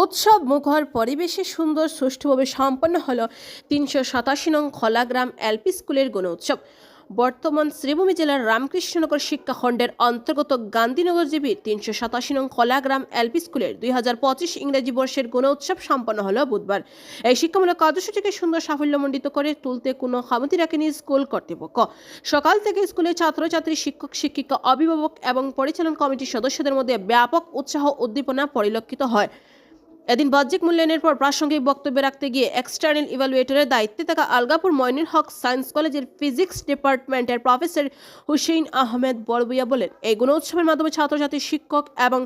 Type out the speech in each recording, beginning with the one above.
উৎসব মুখর পরিবেশে সুন্দর সুষ্ঠুভাবে সম্পন্ন হল ৩৮৭ নং খোলাগ্রাম এলপি স্কুলের গণউৎসব। বর্তমান শ্রীভূমি জেলার রামকৃষ্ণনগর শিক্ষাখণ্ডের অন্তর্গত গান্ধীনগর জিবির ৩৮৭ নং খোলাগ্রাম এলপি স্কুলের ২০২৫ ইংরেজি বর্ষের গণউৎসব সম্পন্ন হল বুধবার। এই শিক্ষামূলক কার্যসূচিকে সুন্দর সাফল্যমণ্ডিত করে তুলতে কোনো খামতি রাখেনি স্কুল কর্তৃপক্ষ। সকাল থেকে স্কুলের ছাত্রছাত্রী, শিক্ষক শিক্ষিকা, অভিভাবক এবং পরিচালন কমিটির সদস্যদের মধ্যে ব্যাপক উৎসাহ উদ্দীপনা পরিলক্ষিত হয়। এদিন বাহ্যিক মূল্যায়নের পর প্রাসঙ্গিক বক্তব্য রাখতে গিয়ে এক্সটার্নাল ইভালুয়েটরের দায়িত্বে থাকা আলগাপুর মইনুল হক সায়েন্স কলেজের ফিজিক্স ডিপার্টমেন্টের প্রফেসর হুসেইন আহমেদ বড়ভূইয়া বলেন, এই গণউৎসবের মাধ্যমে ছাত্রছাত্রী, শিক্ষক এবং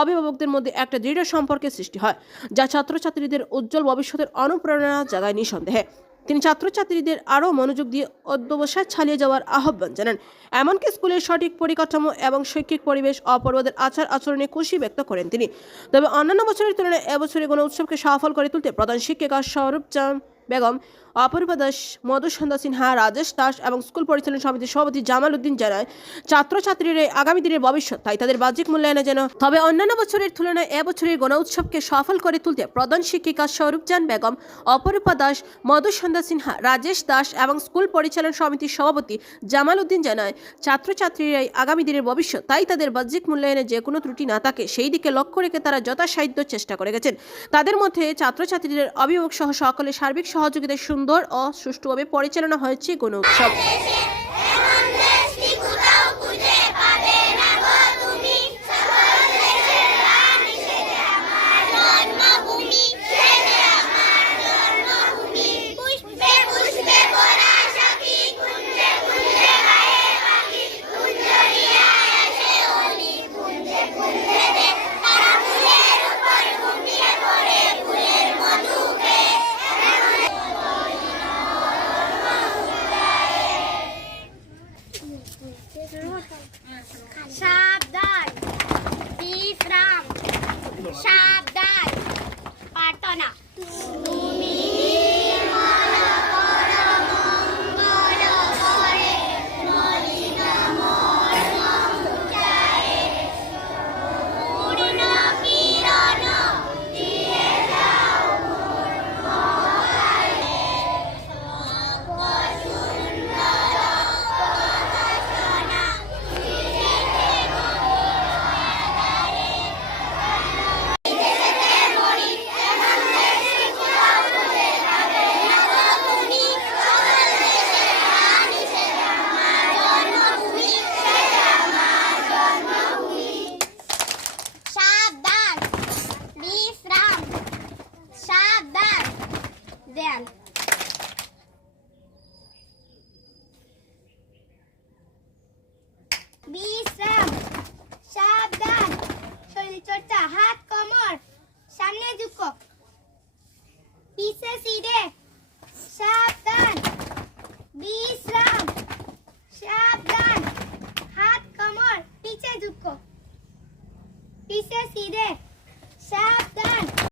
অভিভাবকদের মধ্যে একটা দৃঢ় সম্পর্কের সৃষ্টি হয়, যা ছাত্রছাত্রীদের উজ্জ্বল ভবিষ্যতের অনুপ্রেরণা জাগায় নিঃসন্দেহে। তিনি ছাত্রছাত্রীদের আরও মনোযোগ দিয়ে অধ্যবসায় চালিয়ে যাওয়ার আহ্বান জানান। এমনকি স্কুলের সঠিক পরিকাঠামো এবং শৈক্ষিক পরিবেশ, অপূর্বদের আচার আচরণে খুশি ব্যক্ত করেন তিনি। তবে অন্যান্য বছরের তুলনায় এবছরে গণউৎসবকে সফল করে তুলতে প্রধান শিক্ষিকা স্বরূপচান বেগম, অপূর্বা দাস, মধুসন্ধ্যা সিনহা, রাজেশ দাস এবং স্কুল পরিচালনা সমিতির সভাপতি জামাল উদ্দিন জানায়, ছাত্রছাত্রীরা আগামী দিনের ভবিষ্যৎ, তাই তাদের বাহ্যিক মূল্যায়নে যেন। তবে অন্যান্য বছরের তুলনায় এবছরের গণউৎসবকে সফল করে তুলতে প্রধান শিক্ষিকা স্বরূপচান বেগম, অপূর্বা দাস, মধুসন্ধ্যা সিনহা, রাজেশ দাস এবং স্কুল পরিচালনা সমিতির সভাপতি জামাল উদ্দিন জানায়, ছাত্রছাত্রীরাই আগামী দিনের ভবিষ্যৎ, তাই তাদের বাহ্যিক মূল্যায়নে যে কোনো ত্রুটি না থাকে সেই দিকে লক্ষ্য রেখে তারা যথাসাধ্য চেষ্টা করে গেছেন। তাদের মধ্যে ছাত্রছাত্রীদের, অভিভাবক সহ সকলের সার্বিক সহযোগিতায় সুন্দর ও সুষ্ঠুভাবে পরিচালনা হয়েছে গণউৎসব। সাবধান, বিশ্রাম, সাবধান, প্রার্থনা। তুমি দেন। বিশ্রাম, সাবধান, শরীর চর্চা, হাত কোমর